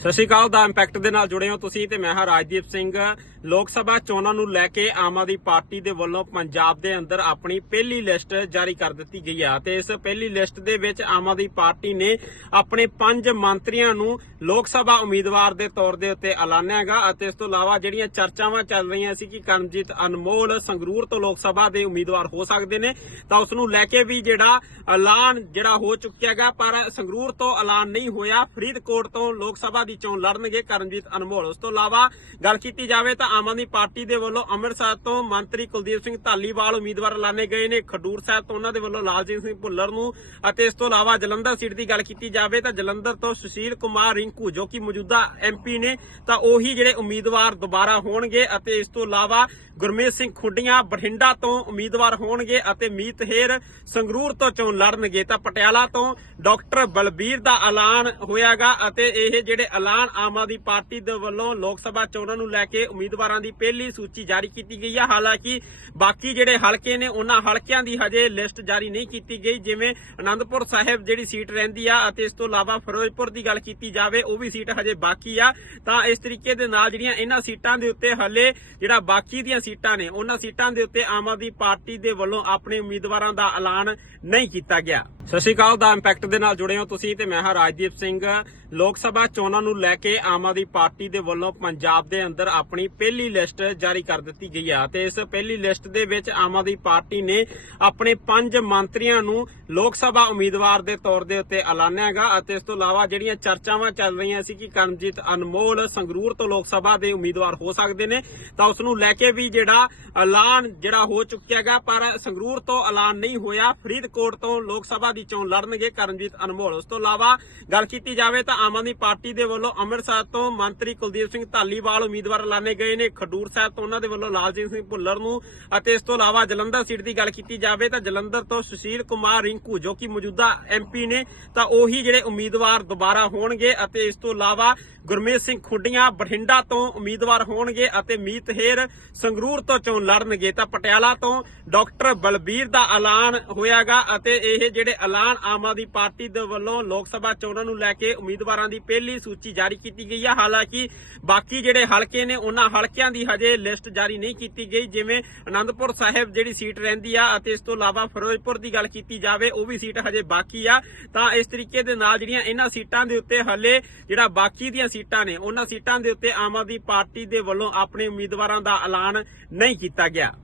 ਸਤਿ ਸ਼੍ਰੀ ਅਕਾਲ, ਦਾ ਇੰਪੈਕਟ ਦੇ ਨਾਲ ਜੁੜੇ ਹੋ ਤੁਸੀਂ ਤੇ ਮੈਂ ਹਾਂ ਰਾਜਦੀਪ ਸਿੰਘ। ਲੋਕ ਸਭਾ ਚੋਣਾਂ ਨੂੰ ਲੈ ਕੇ ਆਮ ਆਦਮੀ ਪਾਰਟੀ ਦੇ ਵੱਲੋਂ ਪੰਜਾਬ ਦੇ ਅੰਦਰ ਆਪਣੀ ਪਹਿਲੀ ਲਿਸਟ ਜਾਰੀ ਕਰ ਦਿੱਤੀ ਗਈ ਹੈ ਤੇ ਇਸ ਪਹਿਲੀ ਲਿਸਟ ਦੇ ਵਿੱਚ ਆਮ ਆਦਮੀ ਪਾਰਟੀ ਨੇ ਆਪਣੇ ਪੰਜ ਮੰਤਰੀਆਂ ਨੂੰ ਲੋਕ ਸਭਾ ਉਮੀਦਵਾਰ ਦੇ ਤੌਰ ਦੇ ਉੱਤੇ ਐਲਾਨਿਆ ਹੈਗਾ ਅਤੇ ਇਸ ਤੋਂ ਇਲਾਵਾ ਜਿਹੜੀਆਂ ਚਰਚਾਵਾਂ ਚੱਲ ਰਹੀਆਂ ਸੀ ਕਿ ਕਰਮਜੀਤ ਅਨਮੋਲ ਸੰਗਰੂਰ ਤੋਂ ਲੋਕ ਸਭਾ ਦੇ ਉਮੀਦਵਾਰ ਹੋ ਸਕਦੇ ਨੇ, ਤਾਂ ਉਸ ਨੂੰ ਲੈ ਕੇ ਵੀ ਜਿਹੜਾ ਐਲਾਨ ਜਿਹੜਾ ਹੋ ਚੁੱਕਿਆ ਹੈਗਾ, ਪਰ ਸੰਗਰੂਰ ਤੋਂ ਐਲਾਨ ਨਹੀਂ ਹੋਇਆ। ਫਰੀਦਕੋਟ ਤੋਂ ਲੋਕ ਸਭਾ ਦੀ ਚੋਣ ਲੜਨਗੇ ਕਰਨਜੀਤ ਅਨਮੋਲ। ਉਸ ਤੋਂ ਇਲਾਵਾ ਗੱਲ ਕੀਤੀ ਜਾਵੇ ਤਾਂ ਆਮ ਆਦਮੀ ਪਾਰਟੀ ਦੇ ਵੱਲੋਂ ਅੰਮ੍ਰਿਤਸਰ ਤੋਂ ਮੰਤਰੀ ਕੁਲਦੀਪ ਸਿੰਘ ਧਾਲੀਵਾਲ ਉਮੀਦਵਾਰ ਐਲਾਨੇ ਗਏ ਨੇ। ਖਡੂਰ ਸਾਹਿਬ ਤੋਂ ਉਹਨਾਂ ਦੇ ਵੱਲੋਂ ਲਾਲਜੀਤ ਸਿੰਘ ਭੁੱਲਰ ਨੂੰ ਅਤੇ ਇਸ ਤੋਂ ਇਲਾਵਾ ਜਲੰਧਰ ਸੀਟ ਦੀ ਗੱਲ ਕੀਤੀ ਜਾਵੇ ਤਾਂ ਜਲੰਧਰ ਤੋਂ ਸੁਸ਼ੀਲ ਕੁਮਾਰ ਰਿੰਕੂ ਜੋ ਕਿ ਮੌਜੂਦਾ ਐਮਪੀ ਨੇ, ਤਾਂ ਉਹੀ ਜਿਹੜੇ ਉਮੀਦਵਾਰ ਦੁਬਾਰਾ ਹੋਣਗੇ ਅਤੇ ਇਸ ਤੋਂ ਇਲਾਵਾ ਗੁਰਮੀਤ ਸਿੰਘ ਖੁੱਡੀਆਂ ਬਠਿੰਡਾ ਤੋਂ ਉਮੀਦਵਾਰ ਹੋਣਗੇ ਅਤੇ ਮੀਤ ਹੇਰ ਸੰਗਰੂਰ ਤੋਂ ਚੋਣ ਲੜਨਗੇ। ਤਾਂ ਪਟਿਆਲਾ ਤੋਂ ਡਾਕਟਰ ਬਲਬੀਰ ਦਾ ਐਲਾਨ ਹੋਇਆਗਾ ਅਤੇ ਇਹ ਜਿਹੜੇ ਐਲਾਨ ਆਮ ਆਦਮੀ ਪਾਰਟੀ ਦੇ ਵੱਲੋਂ ਲੋਕ ਸਭਾ ਚੋਣਾਂ ਨੂੰ ਲੈ ਕੇ ਉਮੀਦਵਾਰਾਂ ਦੀ ਪਹਿਲੀ ਸੂਚੀ ਜਾਰੀ ਕੀਤੀ ਗਈ ਹੈ ਹਾਲਾਂਕਿ ਬਾਕੀ ਜਿਹੜੇ ਹਲਕੇ ਨੇ, ਉਹਨਾਂ ਹਲਕਿਆਂ ਦੀ ਹਜੇ ਲਿਸਟ ਜਾਰੀ ਨਹੀਂ ਕੀਤੀ ਗਈ। ਜਿਵੇਂ ਅਨੰਦਪੁਰ ਸਾਹਿਬ ਜਿਹੜੀ ਸੀਟ ਰਹਿੰਦੀ ਆ ਅਤੇ ਇਸ ਤੋਂ ਇਲਾਵਾ ਫਿਰੋਜ਼ਪੁਰ ਦੀ ਗੱਲ ਕੀਤੀ ਜਾਵੇ, ਉਹ ਵੀ ਸੀਟ ਹਜੇ ਬਾਕੀ ਆ। ਤਾਂ ਇਸ ਤਰੀਕੇ ਦੇ ਨਾਲ ਜਿਹੜੀਆਂ ਇਹਨਾਂ ਸੀਟਾਂ ਦੇ ਉੱਤੇ ਹਲੇ ਜਿਹੜਾ ਬਾਕੀ ਦੀਆਂ ਸੀਟਾਂ ਨੇ, ਉਹਨਾਂ ਸੀਟਾਂ ਦੇ ਉੱਤੇ ਆਮ ਆਦਮੀ ਪਾਰਟੀ ਦੇ ਵੱਲੋਂ ਆਪਣੇ ਉਮੀਦਵਾਰਾਂ ਦਾ ਐਲਾਨ ਨਹੀਂ ਕੀਤਾ ਗਿਆ। ਸਤਿ ਸ਼੍ਰੀ ਅਕਾਲ, ਦਾ ਇੰਪੈਕਟ ਦੇ ਨਾਲ ਜੁੜੇ ਹੋ ਤੁਸੀਂ ਤੇ ਮੈਂ ਹਾਂ ਰਾਜਦੀਪ ਸਿੰਘ। ਲੋਕ ਸਭਾ ਚੋਣਾਂ ਨੂੰ ਲੈ ਕੇ ਆਮ ਆਦਮੀ ਪਾਰਟੀ ਦੇ ਵੱਲੋਂ ਪੰਜਾਬ ਦੇ ਅੰਦਰ ਆਪਣੀ ਪਹਿਲੀ ਲਿਸਟ ਜਾਰੀ ਕਰ ਦਿੱਤੀ ਗਈ ਹੈ ਤੇ ਇਸ ਪਹਿਲੀ ਲਿਸਟ ਦੇ ਵਿੱਚ ਆਮ ਆਦਮੀ ਪਾਰਟੀ ਨੇ ਆਪਣੇ ਪੰਜ ਮੰਤਰੀਆਂ ਨੂੰ ਲੋਕ ਸਭਾ ਉਮੀਦਵਾਰ ਦੇ ਤੌਰ ਦੇ ਉੱਤੇ ਐਲਾਨਿਆ ਹੈਗਾ ਅਤੇ ਇਸ ਤੋਂ ਇਲਾਵਾ ਜਿਹੜੀਆਂ ਚਰਚਾਵਾਂ ਚੱਲ ਰਹੀਆਂ ਸੀ ਕਿ ਕਰਮਜੀਤ ਅਨਮੋਲ ਸੰਗਰੂਰ ਤੋਂ ਲੋਕ ਸਭਾ ਦੇ ਉਮੀਦਵਾਰ ਹੋ ਸਕਦੇ ਨੇ, ਤਾਂ ਉਸ ਨੂੰ ਲੈ ਕੇ ਵੀ ਜਿਹੜਾ ਐਲਾਨ ਜਿਹੜਾ ਹੋ ਚੁੱਕਿਆ ਹੈਗਾ, ਪਰ ਸੰਗਰੂਰ ਤੋਂ ਐਲਾਨ ਨਹੀਂ ਹੋਇਆ। ਫਰੀਦਕੋਟ ਤੋਂ ਲੋਕ ਸਭਾ ਦੀ ਚੋਣ ਲੜਨਗੇ ਕਰਮਜੀਤ ਅਨਮੋਲ। ਉਸ ਤੋਂ ਇਲਾਵਾ ਗੱਲ ਕੀਤੀ ਜਾਵੇ ਤਾਂ ਆਮ ਆਦਮੀ ਪਾਰਟੀ ਦੇ ਵੱਲੋਂ ਅੰਮ੍ਰਿਤਸਰ ਤੋਂ ਮੰਤਰੀ ਕੁਲਦੀਪ ਸਿੰਘ ਧਾਲੀਵਾਲ ਉਮੀਦਵਾਰ ਐਲਾਨੇ ਗਏ ਨੇ। ਖਡੂਰ ਸਾਹਿਬ ਤੋਂ ਉਹਨਾਂ ਦੇ ਵੱਲੋਂ ਲਾਲਜੀਤ ਸਿੰਘ ਭੁੱਲਰ ਨੂੰ ਅਤੇ ਇਸ ਤੋਂ ਇਲਾਵਾ ਜਲੰਧਰ ਸੀਟ ਦੀ ਗੱਲ ਕੀਤੀ ਜਾਵੇ ਤਾਂ ਜਲੰਧਰ ਤੋਂ ਸੁਸ਼ੀਲ ਕੁਮਾਰ ਰਿੰਕੂ ਜੋ ਕਿ ਮੌਜੂਦਾ ਐਮਪੀ ਨੇ, ਤਾਂ ਉਹੀ ਜਿਹੜੇ ਉਮੀਦਵਾਰ ਦੁਬਾਰਾ ਹੋਣਗੇ ਅਤੇ ਇਸ ਤੋਂ ਇਲਾਵਾ ਗੁਰਮੀਤ ਸਿੰਘ ਖੁੱਡੀਆਂ ਬਠਿੰਡਾ ਤੋਂ ਉਮੀਦਵਾਰ ਹੋਣਗੇ ਅਤੇ ਮੀਤ ਹੇਰ ਸੰਗਰੂਰ ਤੋਂ ਚੋਣ ਲੜਨਗੇ। ਤਾਂ ਪਟਿਆਲਾ ਤੋਂ ਡਾਕਟਰ ਬਲਬੀਰ ਦਾ ਐਲਾਨ ਹੋਇਆਗਾ ਅਤੇ ਇਹ ਜਿਹੜੇ ਐਲਾਨ ਆਮ ਆਦਮੀ ਪਾਰਟੀ ਦੇ ਵੱਲੋਂ ਲੋਕ ਸਭਾ ਚੋਣਾਂ ਨੂੰ ਲੈ ਕੇ ਉਮੀਦਵਾਰਾਂ ਦੀ ਪਹਿਲੀ ਸੂਚੀ ਜਾਰੀ ਕੀਤੀ ਗਈ ਹੈ ਹਾਲਾਂਕਿ ਬਾਕੀ ਜਿਹੜੇ ਹਲਕੇ ਨੇ, ਉਹਨਾਂ ਹਲਕਿਆਂ ਦੀ ਹਜੇ ਲਿਸਟ ਜਾਰੀ ਨਹੀਂ ਕੀਤੀ ਗਈ। ਜਿਵੇਂ ਅਨੰਦਪੁਰ ਸਾਹਿਬ ਜਿਹੜੀ ਸੀਟ ਰਹਿੰਦੀ ਆ ਅਤੇ ਇਸ ਤੋਂ ਇਲਾਵਾ ਫਿਰੋਜ਼ਪੁਰ ਦੀ ਗੱਲ ਕੀਤੀ ਜਾਵੇ, ਉਹ ਵੀ ਸੀਟ ਹਜੇ ਬਾਕੀ ਆ। ਤਾਂ ਇਸ ਤਰੀਕੇ ਦੇ ਨਾਲ ਜਿਹੜੀਆਂ ਇਹਨਾਂ ਸੀਟਾਂ ਦੇ ਉੱਤੇ ਹਲੇ ਜਿਹੜਾ ਬਾਕੀ ਦੀਆਂ ਸੀਟਾਂ ਨੇ, ਉਹਨਾਂ ਸੀਟਾਂ ਦੇ ਉੱਤੇ ਆਮ ਆਦਮੀ ਪਾਰਟੀ ਦੇ ਵੱਲੋਂ ਆਪਣੇ ਉਮੀਦਵਾਰਾਂ ਦਾ ਐਲਾਨ ਨਹੀਂ ਕੀਤਾ ਗਿਆ।